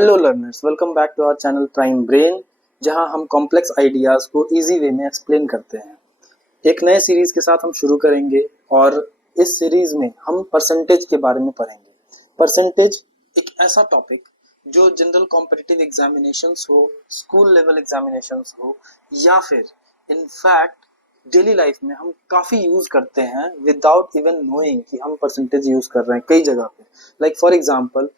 Hello learners, welcome back to our channel Prime Brain, जहां हम complex ideas को easy way में explain करते हैं। एक नए सीरीज के साथ हम शुरू करेंगे और इस सीरीज में हम परसेंटेज के बारे में पढ़ेंगे। परसेंटेज एक ऐसा टॉपिक जो जनरल कॉम्पिटिटिव एग्जामिनेशंस हो, स्कूल लेवल एग्जामिनेशंस हो, या फिर इनफैक्ट डेली लाइफ में हम काफी यूज करते हैं विदाउट इवन नोइंग कि हम परसेंटेज यूज कर रहे हैं कई जगह पे। Like for example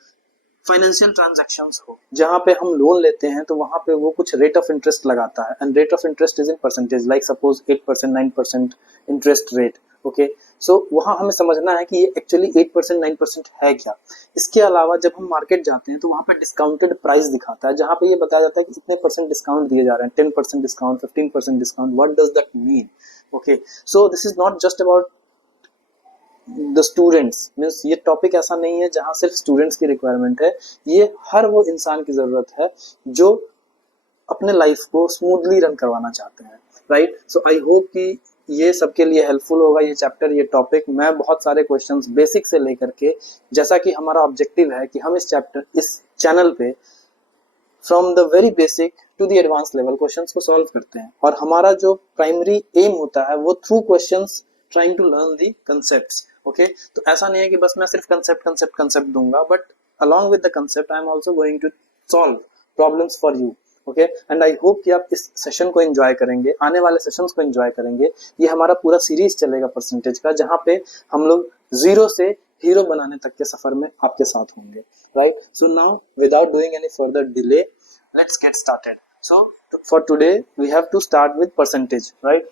financial transactions हो, जहां पे हम लोन लेते हैं तो वहां पे वो कुछ रेट ऑफ इंटरेस्ट लगाता है, and rate of interest is in percentage, like suppose 8%, 9% interest rate. Okay, so वहां हमें समझना है कि ये एक्चुअली 8%, 9% है क्या। इसके अलावा जब हम मार्केट जाते हैं तो वहां पे डिस्काउंटेड प्राइस दिखाता है, जहां पे ये बताया जाता है कि इतने परसेंट डिस्काउंट दिए जा रहे हैं, 10% discount, 15% discount. What does that mean? Okay, so this is not just about the students, means ये टॉपिक ऐसा नहीं है जहां सिर्फ स्टूडेंट्स की रिक्वायरमेंट है, ये हर वो इंसान की जरूरत है जो अपने लाइफ को स्मूथली रन करवाना चाहते हैं, राइट। सो आई होप कि ये सबके लिए हेल्पफुल होगा ये चैप्टर, ये टॉपिक। मैं बहुत सारे क्वेश्चंस बेसिक से लेकर के, जैसा कि हमारा ऑब्जेक्टिव है कि हम इस चैनल पे from the very basic to the advance level questions को सॉल्व करते हैं, और हमारा जो प्राइमरी एम होता है वो through questions trying to learn the concepts. Okay, तो ऐसा नहीं है कि बस मैं सिर्फ कंसेप्ट दूंगा, but along with the concept I am also going to solve problems for you. Okay, and I hope कि आप इस सेशन को एंजॉय करेंगे, आने वाले सेशंस को एंजॉय करेंगे। ये हमारा पूरा सीरीज चलेगा परसेंटेज का, जहां पे हम लोग जीरो से हीरो बनाने तक के सफर में आपके साथ होंगे, right. So now without doing any further delay, let's get started. So for today we have to start with percentage, right.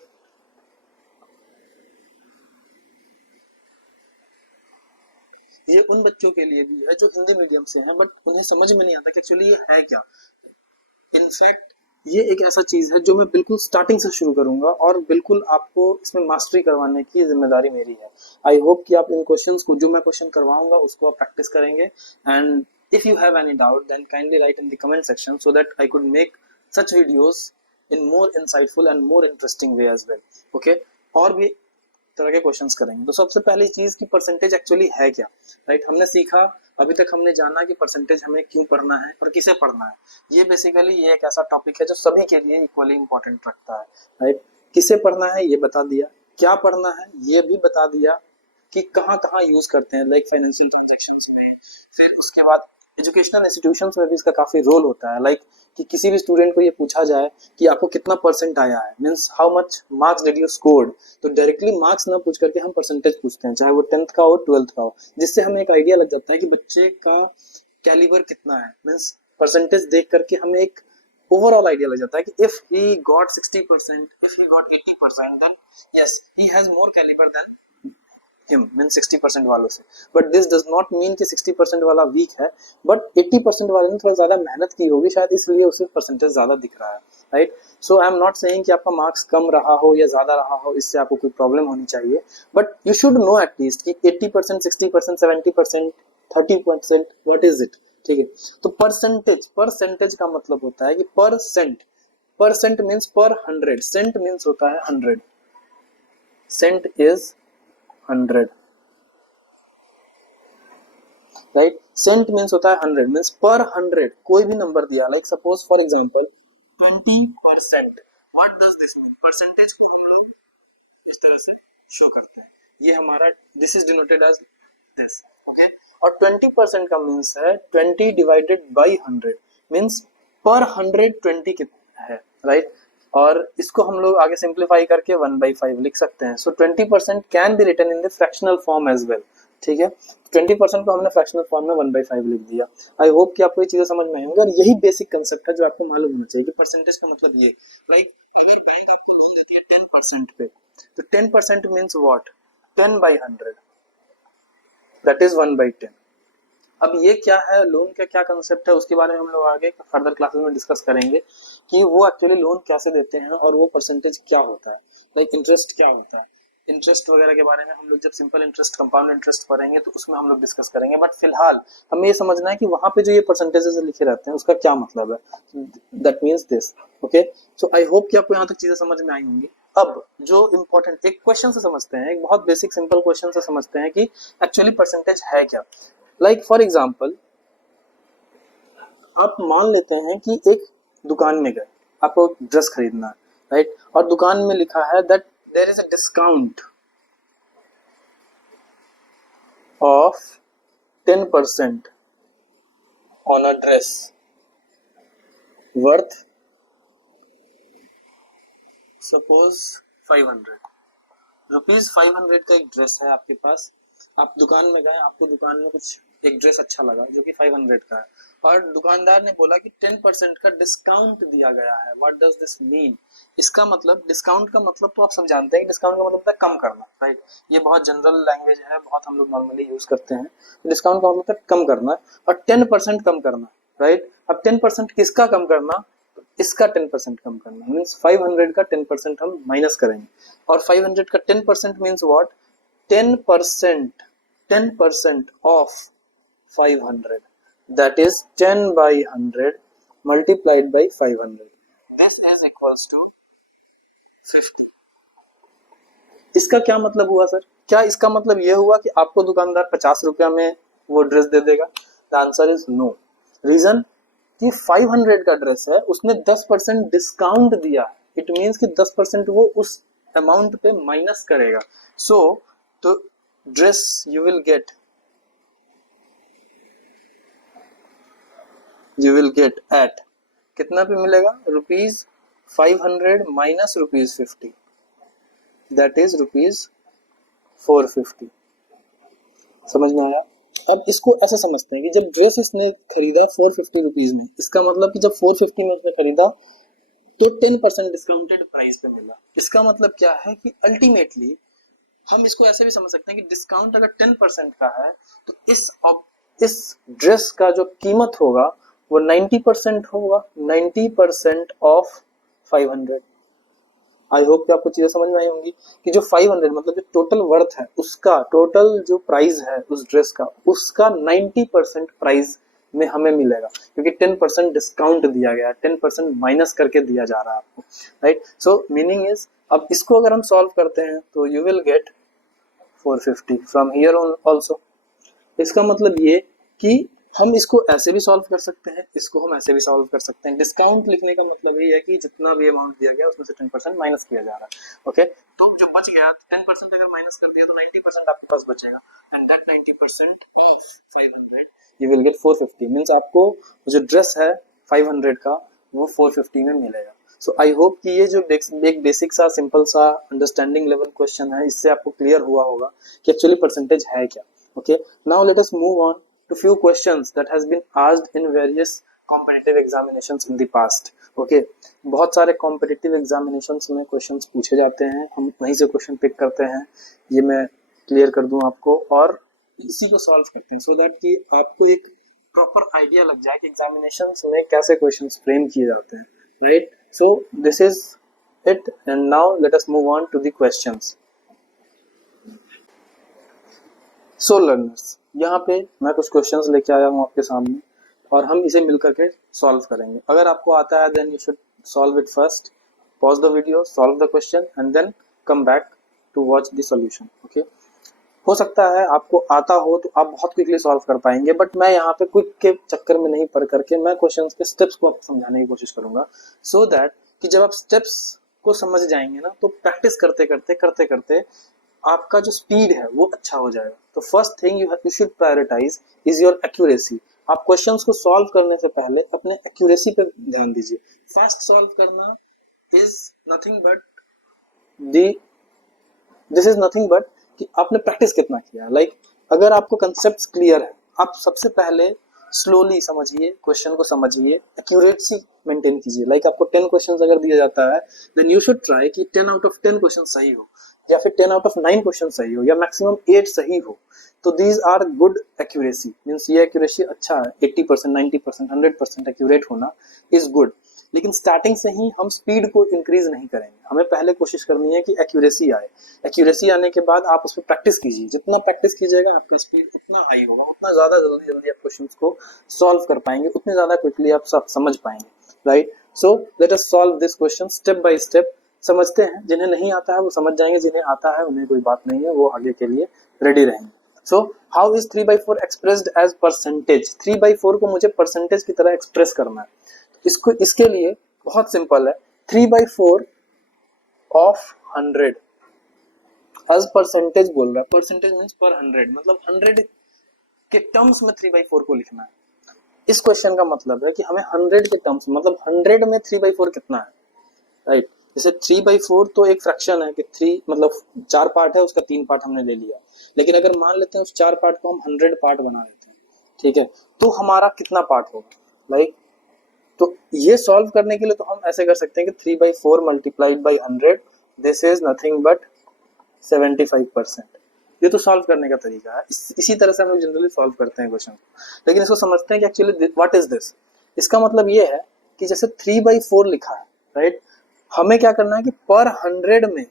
ये उन बच्चों के लिए भी है जो हिंदी मीडियम से हैं, बट उन्हें समझ में नहीं आता कि एक्चुअली ये है क्या। इनफैक्ट ये एक ऐसा चीज है जो मैं बिल्कुल स्टार्टिंग से शुरू करूंगा, और बिल्कुल आपको इसमें मास्टरी करवाने की जिम्मेदारी मेरी है। आई होप कि आप इन क्वेश्चंस को, जो मैं क्वेश्चन करवाऊंगा, उसको आप प्रैक्टिस करेंगे। And if you have any doubt then kindly write in the comment section so that I could make such videos in more insightful and more interesting way as well. Okay, और भी तरह के questions करेंगे। तो सबसे पहली चीज कि परसेंटेज एक्चुअली है क्या, राइट। हमने सीखा, अभी तक हमने जाना कि परसेंटेज हमें क्यों पढ़ना है और किसे पढ़ना है। ये बेसिकली ये एक ऐसा टॉपिक है जो सभी के लिए इक्वली इंपॉर्टेंट रखता है, राइट। किसे पढ़ना है ये बता दिया, क्या पढ़ना है ये भी बता दिया, कि कहाँ कहाँ यूज करते हैं, लाइक फाइनेंशियल ट्रांजैक्शंस में। फिर उसके बाद एजुकेशनल इंस्टीट्यूशंस में भी इसका काफी रोल होता है, लाइक कि किसी भी स्टूडेंट को ये पूछा जाए कि आपको कितना परसेंट आया है, means how much marks did you scored, तो डायरेक्टली मार्क्स ना पूछ करके हम परसेंटेज पूछते हैं, चाहे वो 10th का हो 12th का हो, जिससे हमें एक आइडिया लग जाता है कि बच्चे का कैलिबर कितना है। मींस परसेंटेज देख करके हमें एक ओवरऑल आइडिया लग जाता है कि if he got 60%, if he got 80%, then yes he has more calibre than him, means 60% वालों से। But this does not mean कि 60% वाला वीक है, बट 80% वाले ने थोड़ा ज्यादा मेहनत की होगी शायद, इसलिए उसे परसेंटेज ज्यादा दिख रहा है, right. So I am not saying कि आपका मार्क्स कम रहा हो या ज्यादा रहा हो, इससे आपको कोई प्रॉब्लम होनी चाहिए, but you should know at least कि 80%, 60%, 70%, 30%, व्हाट इज इट, ठीक है। तो परसेंटेज का मतलब होता है कि परसेंट मीन्स पर 100, सेंट मीन्स होता है 100, cent is 100, right. Cent means होता है 100, मीन्स पर 100 कोई भी नंबर दिया, like suppose for example 20%। What does this mean? Percentage को हम लोग इस तरह से शो करते हैं, ये हमारा, this is denoted as this, okay. और 20% का मीन्स है 20 डिवाइडेड बाई 100, मीन्स पर 100 20 कितना है, राइट। और इसको हम लोग आगे सिंप्लीफाई करके 1/5 लिख सकते हैं। So 20% can be written in the fractional form as well, ठीक है। 20% को हमने फ्रैक्शनल फॉर्म में 1/5 लिख दिया। आई होप कि आपको ये चीजें समझ में आएंगी, और यही बेसिक कंसेप्ट है जो आपको मालूम होना चाहिए कि परसेंटेज का मतलब ये, लाइक अगर बैंक आपको लोन देती है 10% पे, तो 10% मीन्स व्हाट, 10/100, दैट इज 1/10। अब ये क्या है, लोन का क्या कंसेप्ट है, उसके बारे में हम लोग आगे फर्दर क्लासेस में डिस्कस करेंगे कि वो एक्चुअली लोन कैसे देते हैं और वो परसेंटेज क्या होता है, लाइक इंटरेस्ट क्या होता है। इंटरेस्ट वगैरह के बारे में हम लोग जब सिंपल इंटरेस्ट, कंपाउंड इंटरेस्ट पढ़ेंगे तो उसमें हम लोग डिस्कस करेंगे, बट फिलहाल हमें ये समझना है कि वहां पे जो ये परसेंटेजेस लिखे रहते हैं उसका क्या मतलब है, that means this, okay. So I hope कि आपको यहाँ तक चीजें समझ में आई होंगी। अब जो इम्पोर्टेंट एक क्वेश्चन से समझते हैं, एक बहुत बेसिक सिंपल क्वेश्चन से समझते हैं कि एक्चुअली परसेंटेज है क्या। लाइक फॉर एग्जाम्पल आप मान लेते हैं कि एक दुकान में गए, आपको ड्रेस खरीदना है, राइट, और दुकान में लिखा है that there is a discount of 10% on a dress worth suppose 500 का एक ड्रेस है आपके पास। आप दुकान में गए, आपको दुकान में कुछ एक ड्रेस अच्छा लगा जो कि 500 का है, और दुकानदार ने बोला कि 10% का डिस्काउंट दिया गया है। What does this mean? इसका मतलब, डिस्काउंट का मतलब तो आप सब जानते हैं, डिस्काउंट का मतलब होता है कम करना, राइट। ये बहुत जनरल लैंग्वेज है, बहुत हम लोग नॉर्मली यूज करते हैं। डिस्काउंट का मतलब कम करना और 10% कम करना, राइट। अब 10% किसका कम करना? इसका 10% कम करना मीन्स 500 का 10% हम माइनस करेंगे, और 500 का 10% means what? 10% of 500, that is 10 by 100 multiplied by 500. This is equals to 50. इसका क्या मतलब हुआ सर? क्या इसका मतलब यह हुआ कि आपको दुकानदार 50 रुपया में वो ड्रेस दे देगा? The answer is no. Reason कि 500 का ड्रेस है, उसने 10% डिस्काउंट दिया, इट मीन्स कि 10% वो उस अमाउंट पे माइनस करेगा। सो तो dress you will get at कितना पे मिलेगा? ₹500 माइनस ₹50, दैट इज ₹450। समझ में आया? अब इसको ऐसा समझते हैं कि जब ड्रेस इसने खरीदा 450 रुपीज में, इसका मतलब कि जब 450 में उसने खरीदा तो 10% डिस्काउंटेड प्राइस पे मिला। इसका मतलब क्या है कि अल्टीमेटली हम इसको ऐसे भी समझ सकते हैं कि डिस्काउंट अगर 10% का है तो इस ड्रेस का जो कीमत होगा वो 90% होगा, 90% ऑफ 500। आई होप कि आपको चीजें समझ में आई होंगी कि जो 500 मतलब जो टोटल वर्थ है, उसका टोटल जो प्राइस है उस ड्रेस का, उसका 90% प्राइस में हमें मिलेगा, क्योंकि 10% डिस्काउंट दिया गया, 10% माइनस करके दिया जा रहा है आपको, राइट। सो मीनिंग इज, अब इसको अगर हम सॉल्व करते हैं तो you will gate 450 from here on also. इसका मतलब ये कि हम इसको ऐसे भी सॉल्व कर सकते हैं, इसको हम ऐसे भी सॉल्व कर सकते हैं। डिस्काउंट लिखने का मतलब ये है कि जितना भी अमाउंट दिया गया उसमें से 10% माइनस किया जा रहा है, ओके। तो जो बच गया 10% अगर माइनस कर दिया तो 90% आपके पास बचेगा, and that 90% of 500 you will gate 450। Means आपको जो ड्रेस है 500 का वो 450 में मिलेगा। सो आई होप कि ये जो एक बेसिक सा सिंपल सा अंडरस्टैंडिंग लेवल क्वेश्चन है, इससे आपको क्लियर हुआ होगा कि एक्चुअली परसेंटेज है क्या। Okay, now let us move on to few questions that has been asked in various competitive examinations in the past. Okay, बहुत सारे competitive examinations में questions पूछे जाते हैं, हम वहीं से question pick करते हैं। ये मैं clear कर दूं आपको, और इसी को solve करते हैं so that कि आपको एक proper idea लग जाए कि examinations में कैसे questions frame किए जाते हैं, right? So this is it, and now let us move on to the questions. So learners, यहाँ पे मैं कुछ क्वेश्चंस लेके आया हूँ आपके सामने, और हम इसे मिलकर के सॉल्व करेंगे। अगर आपको आता है then you should solve it first, pause the video, solve the question and then come back to watch the solution, okay. हो सकता है आपको आता हो तो आप बहुत क्विकली सॉल्व कर पाएंगे, बट मैं यहाँ पे क्विक के चक्कर में नहीं पढ़ करके मैं क्वेश्चंस के स्टेप्स को आपको समझाने की कोशिश करूंगा, सो दैट कि जब आप स्टेप्स को समझ जाएंगे ना तो प्रैक्टिस करते करते आपका जो स्पीड है वो अच्छा हो जाएगा। तो first thing you should prioritize is your accuracy. आप क्वेश्चंस को सॉल्व करने से पहले अपने एक्यूरेसी पे ध्यान दीजिए। फास्ट सॉल्व करना is nothing but this is nothing but कि आपने प्रैक्टिस कितना किया। लाइक अगर आपको कंसेप्ट क्लियर है, आप सबसे पहले स्लोली समझिए, क्वेश्चन को समझिए, एक्यूरेसी मेंटेन कीजिए। लाइक आपको 10 क्वेश्चंस अगर दिया जाता है देन यू शुड ट्राई कि 10 आउट ऑफ 10 क्वेश्चन सही हो, या फिर 10 आउट ऑफ 9 क्वेश्चन सही हो, या मैक्सिमम 8 सही हो। तो these are good accuracy, means ये एक्यूरेसी अच्छा है। 80%, 90%, 100% एक्यूरेट होना इज गुड, लेकिन स्टार्टिंग से ही हम स्पीड को इंक्रीज नहीं करेंगे। हमें पहले कोशिश करनी है कि एक्यूरेसी आए। एक्यूरेसी आने के बाद आप उस पर प्रैक्टिस कीजिए। जितना प्रैक्टिस कीजिएगा आपका स्पीड उतना हाई होगा, उतना ज्यादा जल्दी जल्दी आप क्वेश्चंस को सॉल्व कर पाएंगे, उतने ज्यादा क्विकली आप सब समझ पाएंगे, right. So let us solve this question step by step. समझते हैं, जिन्हें नहीं आता है वो समझ जाएंगे, जिन्हें आता है उन्हें कोई बात नहीं है, वो आगे के लिए रेडी रहेंगे। So how is 3/4 expressed as percentage, 3/4 को मुझे परसेंटेज की तरह एक्सप्रेस करना है। इसको इसके लिए बहुत सिंपल है, 3/4 ऑफ 100 एज परसेंटेज बोल रहा है, परसेंटेज मीन्स पर 100, मतलब 100 के टर्म्स में 3/4 को लिखना है। इस क्वेश्चन का मतलब है कि हमें 100 के टर्म्स, मतलब 100 में 3/4 कितना है, राइट। जैसे 3/4 तो एक फ्रैक्शन है कि 3 मतलब 4 पार्ट है, उसका 3 पार्ट हमने ले लिया, लेकिन अगर मान लेते हैं उस 4 पार्ट को हम 100 पार्ट बना देते हैं, ठीक है, तो हमारा कितना पार्ट होगा, लाइक। तो ये सॉल्व करने के लिए तो हम ऐसे कर सकते हैं कि 3/4 multiplied by 100, this is nothing but 75%। ये तो सॉल्व करने का तरीका है, इसी तरह से हम लोग जनरली सॉल्व करते हैं क्वेश्चन को। लेकिन इसको समझते हैं कि एक्चुअली व्हाट इज दिस। इसका मतलब ये है कि जैसे 3/4 लिखा है, राइट, हमें क्या करना है कि पर 100 में,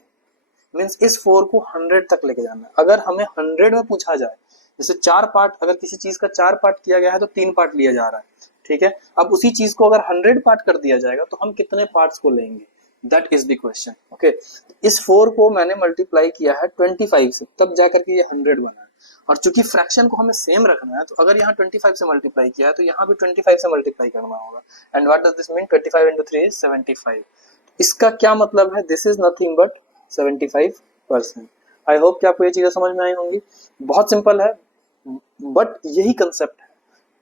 मीन्स इस 4 को 100 तक लेके जाना है। अगर हमें 100 में पूछा जाए, जैसे 4 पार्ट, अगर किसी चीज का 4 पार्ट किया गया है तो 3 पार्ट लिया जा रहा है, ठीक है। अब उसी चीज को अगर 100 पार्ट कर दिया जाएगा तो हम कितने पार्ट्स को लेंगे, that is the question, okay. इस 4 को मैंने मल्टीप्लाई किया है 25 से, तब जाकर के ये 100 बना है। और चूंकि फ्रैक्शन को हमें सेम रखना है, तो अगर यहाँ 25 से मल्टीप्लाई किया है तो यहाँ भी 25 से मल्टीप्लाई करना होगा। And what does this mean, 25 into 3 is 75। इसका क्या मतलब है, this is nothing but 75%। I hope कि आपको ये चीजें समझ में आई होंगी। बहुत सिंपल है, बट यही कंसेप्ट है,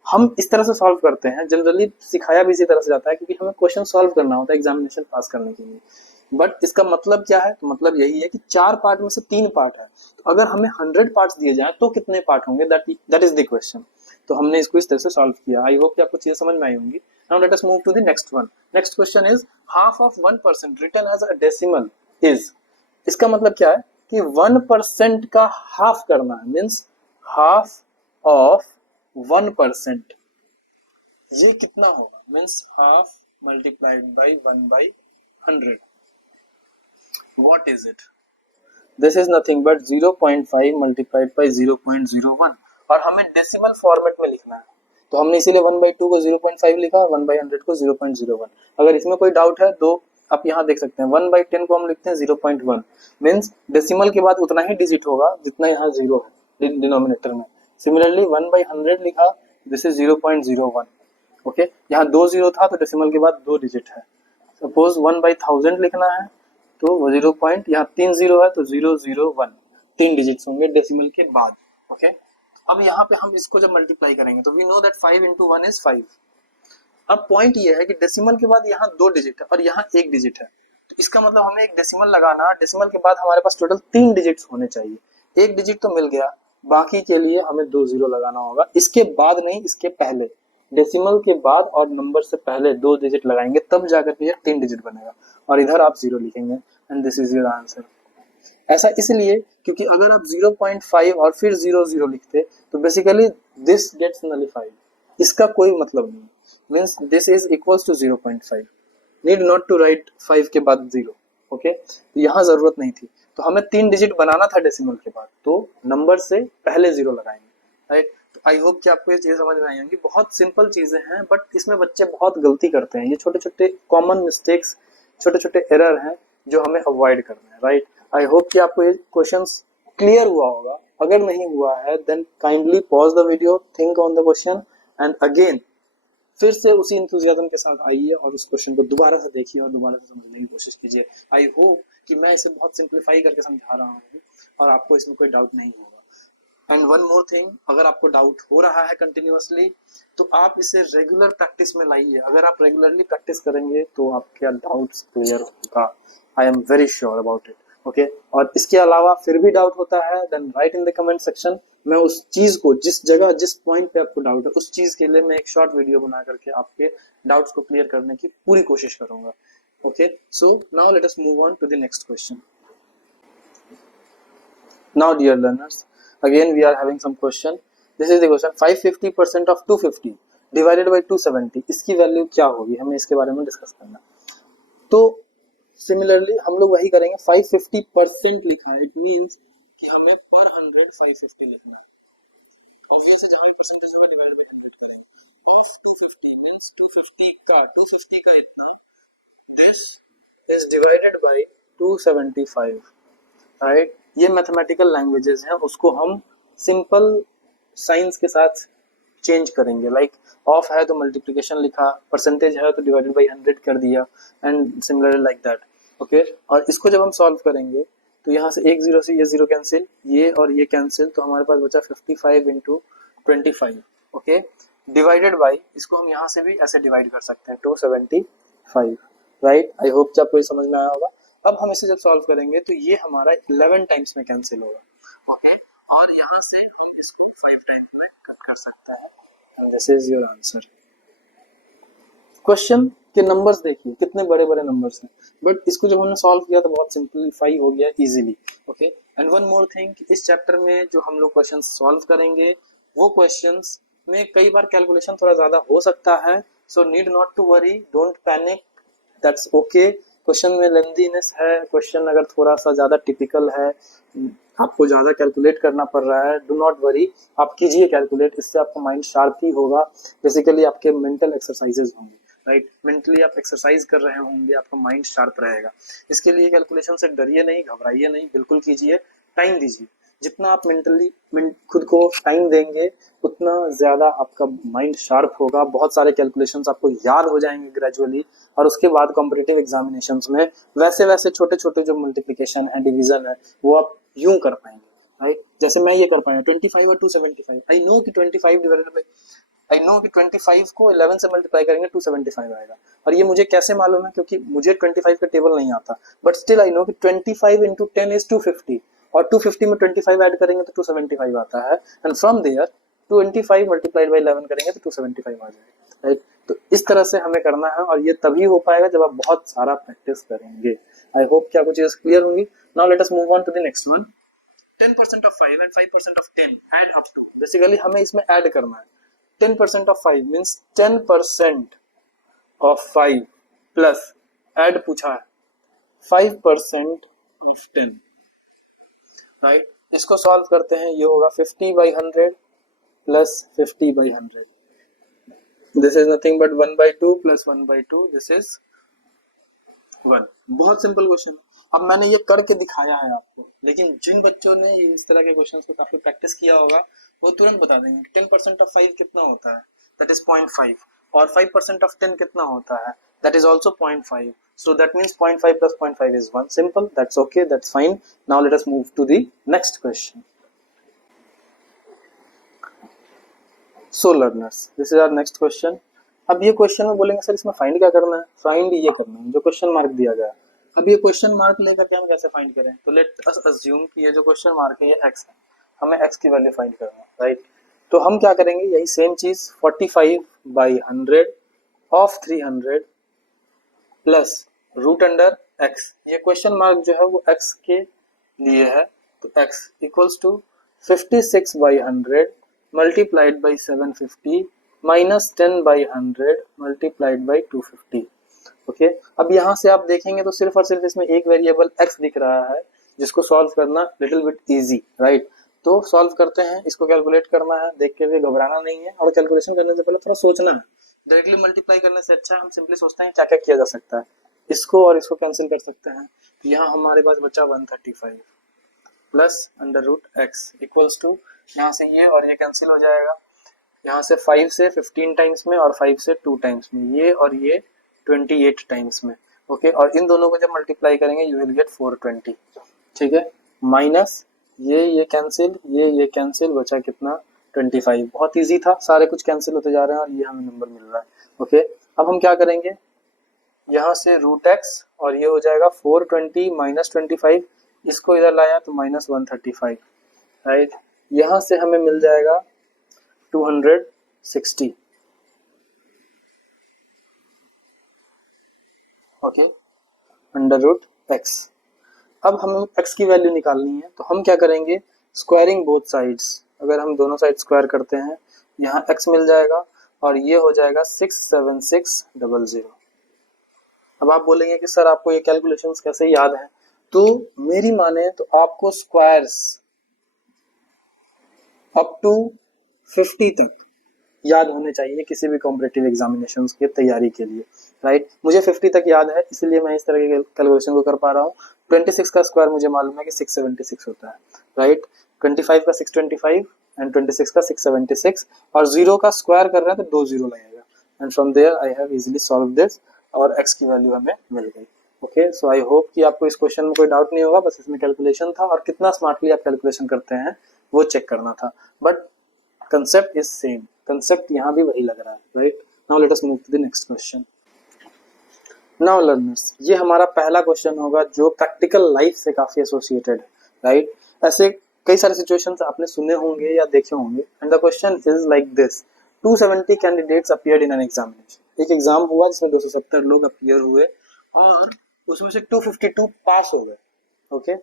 हम इस तरह से सॉल्व करते हैं, जनरली सिखाया भी इसी तरह से जाता है, क्योंकि हमें क्वेश्चन सॉल्व करना होता है एग्जामिनेशन पास करने के लिए। बट इसका मतलब क्या है, तो मतलब यही है कि 4 पार्ट में से 3 पार्ट है, तो अगर हमें 100 पार्ट्स दिए जाएं तो कितने पार्ट होंगे, दैट इज द क्वेश्चन। तो हमने इसको इस तरह से सॉल्व किया। आई होप कि आपको चीजें समझ में आई होंगी। Now let us move to the next one. Next question is half of 1% written as a decimal is. इसका मतलब क्या है कि 1% का हाफ करना है, मीन्स हाफ ऑफ 1%, ये कितना होगा, means half multiplied by 1/100, what is it. This is nothing but 0.5 multiplied by 0.01, और हमें डेसिमल फॉर्मेट में लिखना है, तो हमने इसीलिए 1/2 को 0.5 लिखा, 1/100 को 0.01। अगर इसमें कोई डाउट है तो आप यहाँ देख सकते हैं, 1/10 को हम लिखते हैं 0.1, मीन्स डेसिमल के बाद उतना ही डिजिट होगा जितना यहाँ 0 है डिनोमिनेटर में। सिमिलरली 1/100 लिखा, दिस इज 0.01, ओके। यहाँ 2 0 था तो डेसिमल के बाद 2 डिजिट है। सपोज 1/1000 लिखना है तो 0 पॉइंट, यहाँ 3 0 है तो 001, 3 डिजिट्स होंगे डेसिमल के बाद, ओके। अब यहाँ पे हम इसको जब मल्टीप्लाई करेंगे तो we know that 5 into 1 is 5। अब पॉइंट ये है कि डेसिमल के बाद यहाँ 2 डिजिट है और यहाँ 1 डिजिट है, तो इसका मतलब हमें एक डेसिमल लगाना, डेसिमल के बाद हमारे पास टोटल 3 डिजिट्स होने चाहिए। 1 डिजिट तो मिल गया, बाकी के लिए हमें 2 0 लगाना होगा, इसके बाद नहीं, इसके पहले, डेसिमल के बाद और नंबर से पहले 2 डिजिट लगाएंगे, तब जाकर के ये 3 डिजिट बनेगा, और इधर आप 0 लिखेंगे, and this is your answer. ऐसा इसलिए क्योंकि अगर आप 0.5 और फिर 0 0 लिखते तो बेसिकली दिस गेट्स नलिफाइड, इसका कोई मतलब नहीं, means this is equals to 0.5, need not to write 5 के बाद 0, ओके। तो यहाँ जरूरत नहीं थी, तो हमें 3 डिजिट बनाना था डेसिमल के बाद, तो नंबर से पहले 0 लगाएंगे, राइट। तो आई होप कि आपको ये चीजें समझ में आई होंगी। बहुत सिंपल चीजें हैं, बट इसमें बच्चे बहुत गलती करते हैं, ये छोटे छोटे कॉमन मिस्टेक्स, छोटे छोटे एरर हैं जो हमें अवॉइड करना है, राइट। आई होप कि आपको ये क्वेश्चंस क्लियर हुआ होगा। अगर नहीं हुआ है then kindly pause the video, think on the question and again फिर से उसी इंथुजियाज्म के साथ आइए और उस क्वेश्चन को दोबारा से देखिए और दोबारा से समझने की कोशिश कीजिए। आई होप कि मैं इसे बहुत सिंप्लीफाई करके समझा रहा हूँ और आपको इसमें कोई डाउट नहीं होगा। एंड वन मोर थिंग, अगर आपको डाउट हो रहा है कंटिन्यूअसली तो आप इसे रेगुलर प्रैक्टिस में लाइए। अगर आप रेगुलरली प्रैक्टिस करेंगे तो आपके डाउट्स क्लियर होगा, I am very sure about it, okay. और इसके अलावा फिर भी डाउट होता है then write in the comment section, मैं उस चीज को, जिस जगह जिस पॉइंट पे आपको डाउट है उस चीज के लिए मैं एक शॉर्ट वीडियो बना करके आपके डाउट्स को क्लियर करने की पूरी कोशिश करूंगा, ओके। So now let us move on to the next question. Now dear learners, again we are having some question. This is the question, 550% of 250 divided by 270, इसकी वैल्यू क्या होगी, हमें इसके बारे में डिस्कस करना। तो सिमिलरली हम लोग वही करेंगे, 550% लिखा है, इट मींस कि हमें पर 100 550 लिखना। ऑब्वियसली जहां भी परसेंटेज होगा डिवाइडेड बाय 100 करेंगे। ऑफ 250 मींस 250 का इतना, this is divided by 275, right. ये मैथमेटिकल लैंग्वेजेस हैं, उसको हम सिंपल साइंस के साथ चेंज करेंगे, लाइक ऑफ है तो मल्टीप्लिकेशन लिखा, परसेंटेज है तो डिवाइडेड बाई 100 कर दिया, and similarly like that. Okay, और इसको जब हम सॉल्व करेंगे तो यहाँ से एक जीरो से ये जीरो कैंसिल, ये और ये कैंसिल, तो हमारे पास बचा 55 इंटू 25। ओके, डिवाइडेड बाई, इसको हम यहाँ से भी ऐसे डिवाइड कर सकते हैं 275, राइट। आई होप कि आपको ये समझ में आया होगा। अब हम इसे जब सॉल्व करेंगे तो ये हमारा 11 टाइम्स में कैंसिल होगा। ओके, और यहाँ से हम इसको 5 टाइम्स में कट कर सकते हैं, and this is your answer. Question के नंबर्स देखिए कितने बड़े बड़े नंबर्स हैं, बट इसको जब हमने सॉल्व किया तो बहुत सिंपलीफाई हो गया easily. Okay, and one more thing, इस चैप्टर में जो हम लोग क्वेश्चन सॉल्व करेंगे वो क्वेश्चंस में कई बार कैलकुलेशन थोड़ा ज्यादा हो सकता है, so need not to worry, don't panic, that's okay. Question में लेंथीनेस है, क्वेश्चन अगर थोड़ा सा ज्यादा टिपिकल है, आपको ज्यादा कैलकुलेट करना पड़ रहा है, डू नॉट वरी, आप कीजिए कैलकुलेट, इससे आपका माइंड शार्प ही होगा। बेसिकली आपके मेंटल एक्सरसाइजेज होंगे, राइट, मेंटली आप एक्सरसाइज कर रहे होंगे, आपका माइंड शार्प रहेगा। इसके लिए कैलकुलेशन से डरिए नहीं, घबराइए नहीं, बिल्कुल कीजिए, टाइम दीजिए। जितना आप मेंटली खुद को टाइम देंगे उतना ज्यादा आपका माइंड शार्प होगा, बहुत सारे कैलकुलेशंस आपको याद हो जाएंगे ग्रेजुअली, और उसके बाद कॉम्पिटिटिव एग्जामिनेशंस में वैसे वैसे छोटे छोटे जो मल्टीप्लिकेशन है, डिवीजन है, वो आप यूं कर पाएंगे, राइट। जैसे मैं ये कर पाया 25 और 275, आई नो कि 25 डिवाइडेड बाई, आई नो कि 25 को 11 से मल्टीप्लाई करेंगे 275 आएगा, और ये मुझे कैसे मालूम है, क्योंकि मुझे 25 का टेबल नहीं आता, बट स्टिल आई नो कि 25 इंटू 10 इज 250, और 250 में 25 ऐड करेंगे तो 275 आता है, and from there 25 multiplied by 11 करेंगे तो 275 आ जाएगा, राइट। तो इस तरह से हमें करना है, और ये तभी हो पाएगा जब आप बहुत सारा प्रैक्टिस करेंगे। आई होप कि आपको चीजें क्लियर होंगी। Now let us move on to the next one. 10% of 5 and 5% of 10 add up to, basically हमें इसमें ऐड करना है। 10% of 5 means 10% of 5 plus add पूछा है 5% of 10, राइट। इसको सॉल्व करते हैं, ये होगा 50/100 plus 50/100, this is nothing but 1/2 plus 1/2, this is 1। बहुत सिंपल क्वेश्चन है। अब मैंने ये करके दिखाया है आपको, लेकिन जिन बच्चों ने इस तरह के क्वेश्चंस को काफी प्रैक्टिस किया होगा वो तुरंत बता देंगे 10% ऑफ 5 कितना होता है, दैट इज 0.5, और 5% ऑफ 10 कितना होता है, that is also 0.5, so that means 0.5 plus 0.5 is 1, simple, that's okay, that's fine। now let us move to the next question। so learners, this is our next question। अब ये question में बोलेंगे sir इसमें find क्या करना है, find ये करना है जो क्वेश्चन मार्क दिया गया। अब ये क्वेश्चन मार्क लेकर के हम कैसे फाइंड करें, तो लेट अस अज्यूम कि ये जो क्वेश्चन मार्क है ये x है, हमें x की वैल्यू फाइंड करना है, राइट। तो हम क्या करेंगे, यही सेम चीज 45/100 of 300 plus root under x, ये क्वेश्चन मार्क जो है वो x के लिए है, तो x equals to 56/100 multiplied by 750 minus 10/100 multiplied by 250। Okay, अब यहाँ से आप देखेंगे तो सिर्फ और सिर्फ इसमें एक वेरिएबल x दिख रहा है, जिसको सॉल्व करना लिटिल बिट इजी, राइट। तो सॉल्व करते हैं, इसको कैलकुलेट करना है, देख के भी घबराना नहीं है, और कैलकुलेशन करने से पहले थोड़ा सोचना है। डायरेक्टली मल्टीप्लाई करने से अच्छा हम सिंपली सोचते हैं क्या क्या किया जा सकता है, इसको और इसको कैंसिल कर सकते हैं। तो यहाँ हमारे पास बचा 135 plus under root x equals to, यहाँ से ये और ये कैंसिल हो जाएगा, यहाँ से 5 से 15 टाइम्स में और 5 से 2 टाइम्स में, ये और ये 28 टाइम्स में। ओके, और इन दोनों को जब मल्टीप्लाई करेंगे यू विल गेट 420, ठीक है, माइनस ये कैंसिल, ये कैंसिल, बचा कितना 25। बहुत इजी था, सारे कुछ कैंसिल होते जा रहे हैं और ये हमें नंबर मिल रहा है। ओके, अब हम क्या करेंगे, यहाँ से रूट एक्स और ये हो जाएगा 420 माइनस 25, इसको इधर लाया तो माइनस 135, राइट। यहाँ से हमें मिल जाएगा 260। Okay, under root x. अब हमें x की वैल्यू निकालनी है, तो हम क्या करेंगे, स्क्वायरिंग बोथ साइड्स, अगर हम दोनों साइड स्क्वायर करते हैं यहाँ x मिल जाएगा और ये हो जाएगा 67600। अब आप बोलेंगे कि सर आपको ये कैलकुलेशंस कैसे याद है, तो मेरी माने तो आपको स्क्वायर्स अप टू 50 तक याद होने चाहिए किसी भी कॉम्पिटिटिव एग्जामिनेशंस की तैयारी के लिए, राइट। मुझे 50 तक याद है, इसलिए मैं इस तरह के कैलकुलेशन को कर पा रहा हूँ। 26 का स्क्वायर मुझे मालूम है कि 676 होता है, राइट। 25 का 625 एंड 26 का 676 और 0 का स्क्वायर कर रहे हैं तो 2 0 लगेगा and from there I have easily solve this और x की वैल्यू हमें मिल गई। ओके, सो आई होप कि आपको इस क्वेश्चन में कोई डाउट नहीं होगा, बस इसमें कैलकुलेशन था और कितना स्मार्टली आप कैलकुलेशन करते हैं वो चेक करना था, but concept is same, concept यहाँ भी वही लग रहा है, right. Now let us move to the next question. Now learners, ये हमारा पहला क्वेश्चन होगा जो प्रैक्टिकल लाइफ से काफी एसोसिएटेड है, राइट। ऐसे कई सारे सिचुएशंस आपने सुने होंगे या देखे होंगे and the question is like this, 270 candidates appeared in an examination. एक एग्जाम हुआ जिसमें 270 लोग अपीयर हुए और उसमें से 252 पास हो गए। ओके,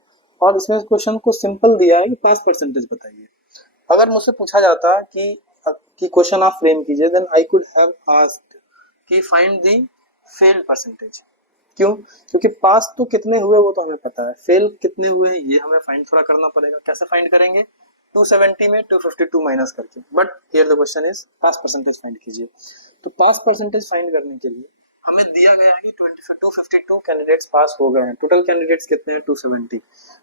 और इसमें क्वेश्चन को सिंपल दिया है कि पास परसेंटेज बताइए। अगर मुझसे पूछा जाता कि क्वेश्चन आप फ्रेम कीजिए, then I could have asked कि फाइंड द फेल परसेंटेज। क्यों? क्योंकि पास तो कितने हुए वो तो हमें पता है, फेल कितने हुए ये हमें फाइंड थोड़ा करना पड़ेगा। कैसे फाइंड करेंगे? 270 में 252 माइनस करके, but here the question is pass percentage find कीजिए। तो पास परसेंटेज फाइंड करने के लिए हमें दिया गया है कि 252 कैंडिडेट्स पास हो गए हैं, टोटल कैंडिडेट्स कितने हैं? 270।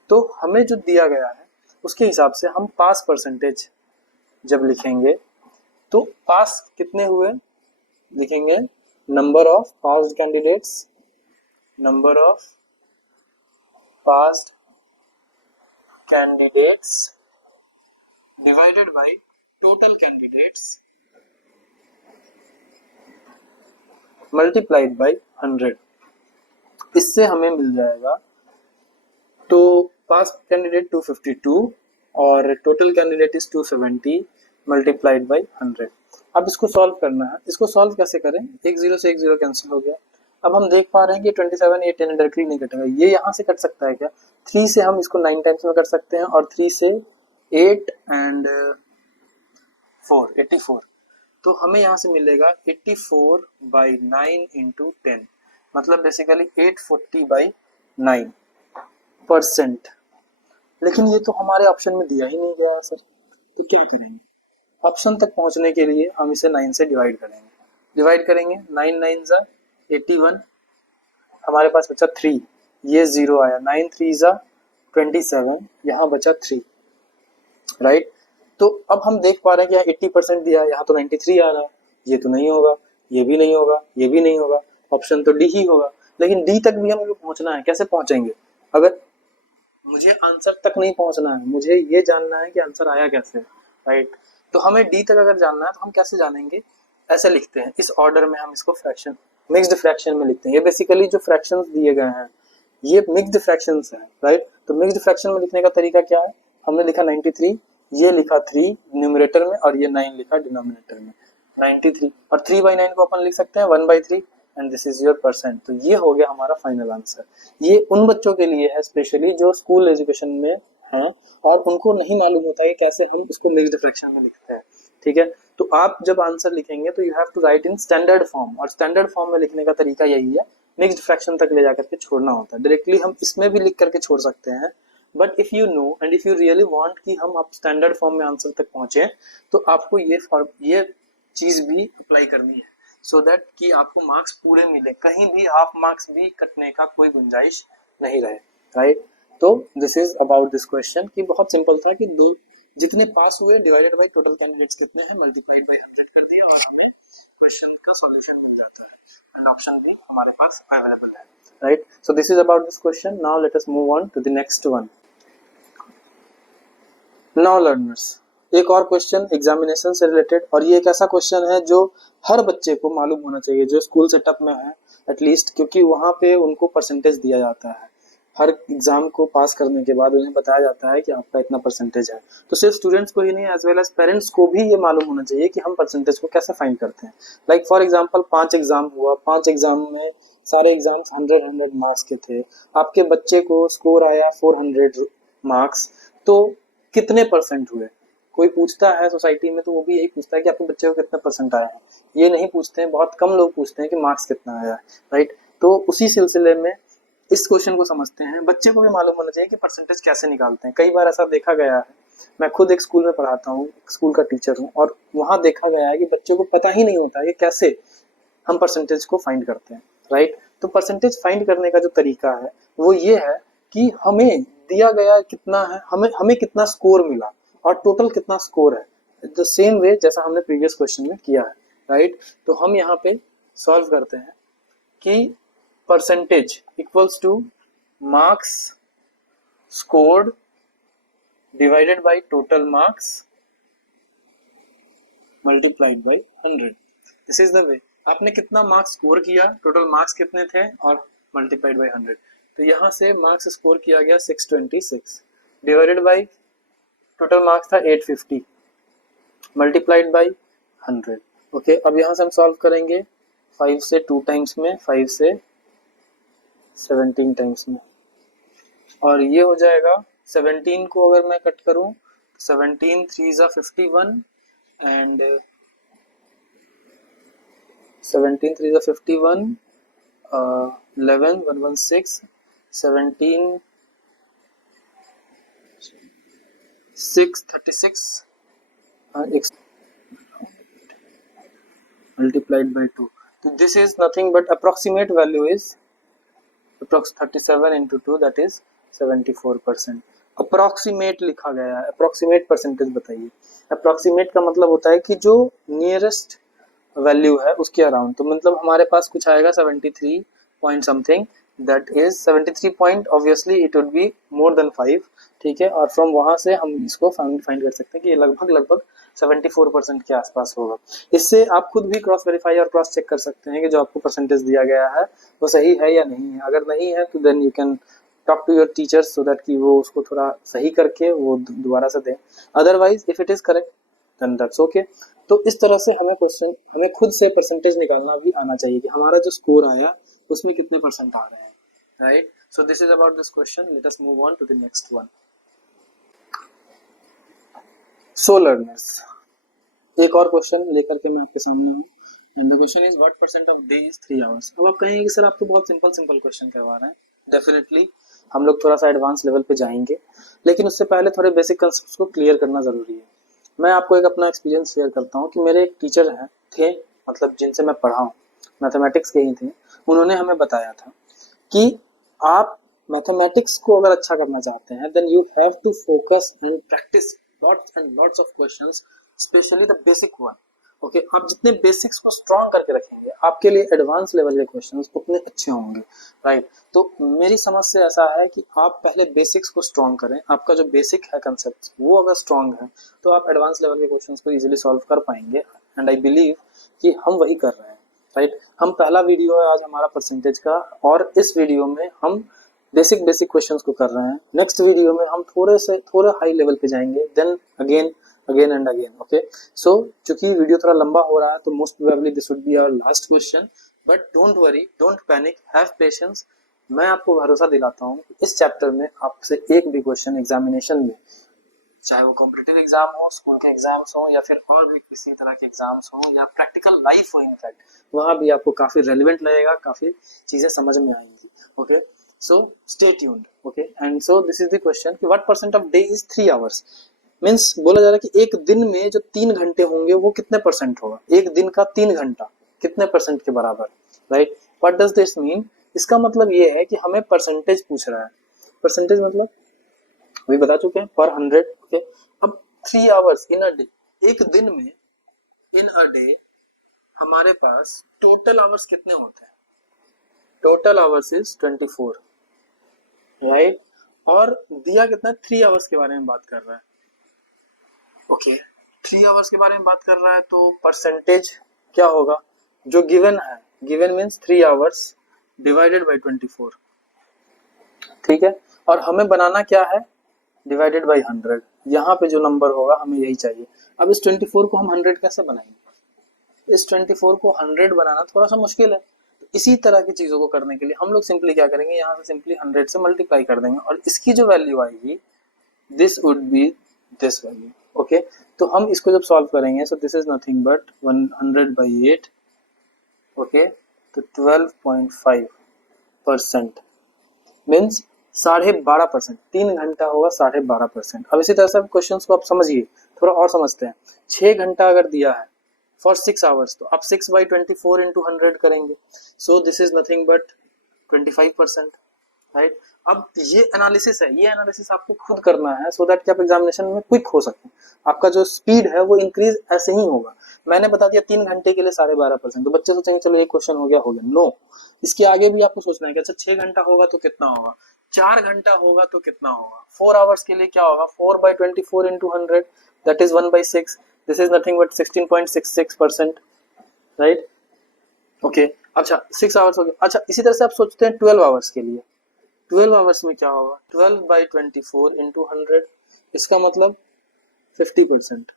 तो हमें जो दिया गया है उसके हिसाब से हम पास परसेंटेज जब लिखेंगे तो पास कितने हुए लिखेंगे, number of passed candidates, number of passed candidates divided by total candidates multiplied by 100। इससे हमें मिल जाएगा, तो पास कैंडिडेट 252 और total candidate is 270 multiplied by 100। अब इसको सॉल्व करना है। इसको सॉल्व कैसे करें? एक जीरो से एक जीरो कैंसिल हो गया। अब हम देख पा रहे हैं कि 27 8 10 डायरेक्टली नहीं कटेगा, ये यहाँ से कट सकता है क्या? 3 से हम इसको 9 टाइम्स में कर सकते हैं और 3 से 8 एंड 4 84। तो हमें यहाँ से मिलेगा 84 बाई 9 इंटू 10, मतलब बेसिकली 840 बाई 9%। लेकिन ये तो हमारे ऑप्शन में दिया ही नहीं गया सर, तो क्या करेंगे? ऑप्शन तक पहुंचने के लिए हम इसे 9 से डिवाइड करेंगे 9 9 जा 81, हमारे पास बचा 3, ये 0 आया, 9 3 जा 27, यहाँ बचा 3, राइट। तो अब हम देख पा रहे हैं कि यहाँ 80% दिया है, यहाँ तो 93 आ रहा है, ये तो नहीं होगा, ये भी नहीं होगा, ये भी नहीं होगा, ऑप्शन तो डी ही होगा। लेकिन डी तक भी हमें पहुंचना है, कैसे पहुंचेंगे? अगर मुझे आंसर तक नहीं पहुंचना है, मुझे ये जानना है कि आंसर आया कैसे, राइट। तो हमें डी तक अगर जानना है तो हम कैसे जानेंगे? ऐसे लिखते हैं, इस ऑर्डर में हम इसको फ्रैक्शन, मिक्स्ड फ्रैक्शन में लिखते हैं। ये बेसिकली जो फ्रैक्शंस दिए गए हैं ये मिक्स्ड फ्रैक्शंस हैं, राइट। तो मिक्स्ड फ्रैक्शन में लिखने का तरीका क्या है? हमने लिखा 93, ये लिखा 3 न्यूमरेटर में और ये 9 लिखा डिनोमिनेटर में, 93 और 3/9 को अपन लिख सकते हैं 1/3 and this is your percent. तो ये हो गया हमारा फाइनल आंसर। ये उन बच्चों के लिए है स्पेशली जो स्कूल एजुकेशन में हैं और उनको नहीं मालूम होता है कैसे हम इसको मिक्स्ड फ्रैक्शन में लिखते हैं, ठीक है। तो आप जब आंसर लिखेंगे तो you have to write in standard form, और स्टैंडर्ड फॉर्म में लिखने का तरीका यही है, मिक्स्ड फ्रैक्शन तक ले जाकर के छोड़ना होता है। डायरेक्टली हम इसमें भी लिख करके छोड़ सकते हैं, but if you know and if you really want कि हम आप स्टैंडर्ड फॉर्म में आंसर तक पहुंचे तो आपको ये चीज भी अप्लाई करनी है, सो दैट कि आपको मार्क्स पूरे मिले, कहीं भी हाफ मार्क्स भी कटने का कोई गुंजाइश नहीं रहे, राइट। तो this is about this question कि बहुत सिंपल था कि दो जितने पास हुए डिवाइडेड बाय टोटल कैंडिडेट्स कितने हैं मल्टीप्लाइड बाय 100 कर दिया और हमें क्वेश्चन का सॉल्यूशन मिल जाता है एंड ऑप्शन भी हमारे पास अवेलेबल है, right. So this is about this question. Now let us move on to the next one. Now learners, एक और क्वेश्चन एग्जामिनेशन से रिलेटेड, और ये एक ऐसा क्वेश्चन है जो हर बच्चे को मालूम होना चाहिए जो स्कूल सेटअप में है एटलीस्ट, क्योंकि वहाँ पे उनको परसेंटेज दिया जाता है। हर एग्जाम को पास करने के बाद उन्हें बताया जाता है कि आपका इतना परसेंटेज है। तो सिर्फ स्टूडेंट्स को ही नहीं, एज वेल एज पेरेंट्स को भी ये मालूम होना चाहिए कि हम परसेंटेज को कैसे फाइंड करते हैं। लाइक फॉर एग्जाम्पल 5 एग्जाम हुआ, 5 एग्जाम में सारे एग्जाम्स 100 मार्क्स के थे, आपके बच्चे को स्कोर आया 400 मार्क्स, तो कितने परसेंट हुए? कोई पूछता है सोसाइटी में तो वो भी यही पूछता है कि आपके बच्चे को कितने परसेंट आए हैं, ये नहीं पूछते हैं, बहुत कम लोग पूछते हैं कि मार्क्स कितना आया है, राइट। तो उसी सिलसिले में इस क्वेश्चन को समझते हैं। बच्चे को भी मालूम होना चाहिए कि परसेंटेज कैसे निकालते हैं। कई बार ऐसा देखा गया है, मैं खुद एक स्कूल में पढ़ाता हूँ, स्कूल का टीचर हूँ, और वहां देखा गया है कि बच्चों को पता ही नहीं होता है कैसे हम परसेंटेज को फाइंड करते हैं, राइट। तो परसेंटेज फाइंड करने का जो तरीका है वो ये है कि हमें दिया गया कितना है, हमें हमें कितना स्कोर मिला और टोटल कितना स्कोर है। द सेम वे जैसा हमने प्रीवियस क्वेश्चन में किया है, राइट। तो हम यहाँ पे सॉल्व करते हैं कि percentage equals two marks scored divided by total marks multiplied by 100। This is the way. आपने कितना मार्क्स स्कोर किया, टोटल मार्क्स कितने थे और मल्टीप्लाइड बाय 100। तो यहाँ से मार्क्स स्कोर किया गया 626 डिवाइडेड बाय टोटल मार्क्स था 850 मल्टीप्लाइड बाय 100। ओके, अब यहाँ से हम सॉल्व करेंगे 5 से 2 टाइम्स में, 5 से 17 टाइम्स में, और ये हो जाएगा 17 को अगर मैं कट करूं 17 3 जा 51 एंड 17 3 जा 51 11 116 17 636 multiplied by 2. So this is nothing but approximate value is approx 37 into 2, that is 74%. Approximate लिखा गया है, अप्रोक्सीमेट परसेंटेज बताइए। अप्रोक्सीमेट का मतलब होता है कि जो नियरेस्ट वैल्यू है उसके अराउंड। तो मतलब हमारे पास कुछ आएगा 73 point something, that is 73 point, obviously it would be more than 5, ठीक है। और फ्रॉम वहां से हम इसको फाइंड कर सकते हैं कि ये लगभग 74% के आसपास होगा। इससे आप खुद भी क्रॉस वेरीफाई और क्रॉस चेक कर सकते हैं कि जो आपको परसेंटेज दिया गया है वो सही है या नहीं है। अगर नहीं है तो then you can talk to your teachers so that कि वो उसको थोड़ा सही करके वो दोबारा से दें। Otherwise if it is correct then that's okay. तो इस तरह से हमें खुद से परसेंटेज निकालना भी आना चाहिए कि हमारा जो स्कोर आया उसमें कितने परसेंट आ रहे हैं, right. So this is about this question. Let us move on to the next one. So learners, एक और क्वेश्चन लेकर के मैं आपके सामने हूँ and the question is what percent of day is 3 hours. अब आप कहेंगे कि सर आप तो बहुत सिंपल क्वेश्चन करवा रहे हैं। डेफिनेटली हम लोग थोड़ा सा एडवांस लेवल पे जाएंगे, लेकिन उससे पहले थोड़े बेसिक कंसेप्ट्स को क्लियर करना जरूरी है। मैं आपको एक अपना एक्सपीरियंस शेयर करता हूँ कि मेरे एक टीचर हैं थे, मतलब जिनसे मैं पढ़ा हूँ, मैथमेटिक्स के ही थे। उन्होंने हमें बताया था कि आप मैथमेटिक्स को अगर अच्छा करना चाहते हैं then you have to focus and practice lots of questions, specially the basic one. Okay, आप जितने बेसिक्स को स्ट्रॉन्ग करके रखेंगे आपके लिए एडवांस लेवल के क्वेश्चंस उतने अच्छे होंगे, राइट। तो मेरी समझ से ऐसा है कि आप पहले बेसिक्स को स्ट्रॉन्ग करें। आपका जो बेसिक है कंसेप्ट वो अगर स्ट्रॉन्ग है तो आप एडवांस लेवल के क्वेश्चंस को इजीली सॉल्व कर पाएंगे, एंड आई बिलीव कि हम वही कर रहे हैं, राइट। हम पहला वीडियो है आज हमारा परसेंटेज का, और इस वीडियो में हम बेसिक क्वेश्चंस को कर रहे हैं। नेक्स्ट वीडियो में हम थोड़े हाई लेवल पे जाएंगे, then again and again. Okay, so चूंकि वीडियो थोड़ा लंबा हो रहा है तो most probably this would be our last question, but don't worry, don't panic, have patience. मैं आपको भरोसा दिलाता हूँ इस चैप्टर में आपसे एक भी क्वेश्चन एग्जामिनेशन में, चाहे वो कॉम्पिटिटिव एग्जाम हो, स्कूल के एग्जाम्स हो, या फिर और भी किसी तरह के एग्जाम्स हो, या प्रैक्टिकल लाइफ हो, इनफैक्ट वहां भी आपको काफी रेलिवेंट लगेगा, काफी चीजें समझ में आएंगी। Okay, so stay tuned. Okay, and so this is the question कि what percent of day is 3 hours. Means बोला जा रहा है कि एक दिन में जो 3 घंटे होंगे वो कितने परसेंट होगा। एक दिन का 3 घंटा कितने परसेंट के बराबर, right. What does this mean? इसका मतलब ये है कि हमें परसेंटेज पूछ रहा है। परसेंटेज मतलब अभी बता चुके हैं, पर 100। ओके, अब 3 आवर्स इन अ डे, एक दिन में इन अ डे हमारे पास टोटल आवर्स कितने होते हैं? Total hours is 24, right. और दिया कितना? 3 आवर्स के बारे में बात कर रहा है। ओके, 3 आवर्स के बारे में बात कर रहा है तो परसेंटेज क्या होगा? जो गिवन है, given means 3 hours divided by 24, ठीक है। और हमें बनाना क्या है? Divided by 100। यहाँ पे जो नंबर होगा हमें यही चाहिए। अब इस 24 को हम 100 कैसे बनाएंगे? इस 24 को 100 बनाना थोड़ा सा मुश्किल है। इसी तरह की चीजों को करने के लिए हम लोग सिंपली क्या करेंगे, यहाँ से सिंपली 100 से मल्टीप्लाई कर देंगे और इसकी जो वैल्यू आएगी this would B this value. Okay, तो हम इसको जब सॉल्व करेंगे, सो this is nothing but 100/8। Okay, तो 12.5% मीन्स 12.5%। 3 घंटा होगा 12.5%। अब इसी तरह से क्वेश्चन को आप समझिए, थोड़ा और समझते हैं। 6 घंटा अगर दिया है फॉर 6 आवर्स, तो आप 6/24 into 100 करेंगे, सो this is nothing but 25%। Right. अब ये एनालिसिस है, ये एनालिसिस आपको खुद करना है सो दैट कि आप एग्जामिनेशन में क्विक हो सके। आपका जो स्पीड है वो इंक्रीज ऐसे ही होगा। मैंने बता दिया 3 घंटे के लिए 12.5%, तो बच्चे सोचेंगे चलो एक क्वेश्चन हो गया नो, इसके आगे भी आपको सोचना है कि अच्छा 6 घंटा होगा तो कितना होगा, 4 घंटा होगा तो कितना होगा, 4 आवर्स के लिए क्या होगा, 4/24 into 100 that is 1/6, this is nothing but 16.66%, right. Okay, अच्छा 6 आवर्स हो गया। अच्छा इसी तरह से आप सोचते हैं 12 आवर्स के लिए, 12 आवर्स में क्या होगा, 12/24 into 100, इसका मतलब 50%।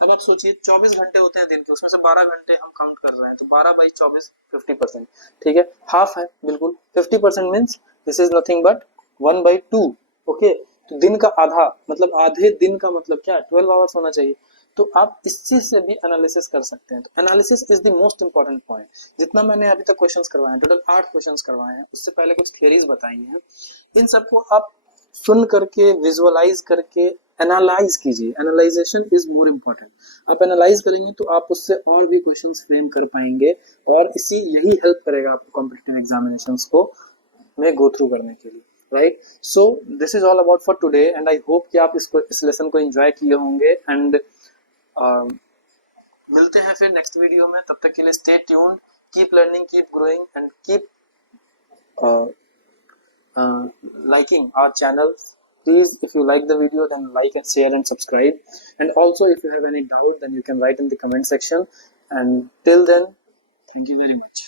अब आप सोचिए 24 घंटे होते हैं दिन के, उसमें से 12 घंटे हम काउंट कर रहे हैं, तो 12/24 50%, ठीक है, हाफ है बिल्कुल। 50% means this is nothing but 1/2। Okay, तो दिन का आधा मतलब आधे दिन का मतलब क्या है, 12 आवर्स होना चाहिए। तो आप इस चीज से भी एनालिसिस कर सकते हैं। तो analysis is the most important point. जितना मैंने अभी तक क्वेश्चंस करवाए हैं, टोटल 8 क्वेश्चंस करवाए हैं, उससे पहले कुछ थियरीज बताई हैं, इन सबको आप सुन करके विजुअलाइज करके एनालाइज कीजिए। Analysation is more important. आप एनालाइज करेंगे तो आप उससे और भी क्वेश्चंस फ्रेम कर पाएंगे, और इसी यही हेल्प करेगा आपको कॉम्पिटिटिव एग्जामिनेशंस को में गो थ्रू करने के लिए, right. So this is all about for today, and I hope कि आप इस लेसन को एंजॉय किए होंगे। एंड मिलते हैं फिर नेक्स्ट वीडियो में, तब तक के लिए stay tuned, keep learning, keep growing and keep liking our channel. Please, if you like the video, then like and share and subscribe. And also, if you have any doubt, then you can write in the comment section. And till then, thank you very much.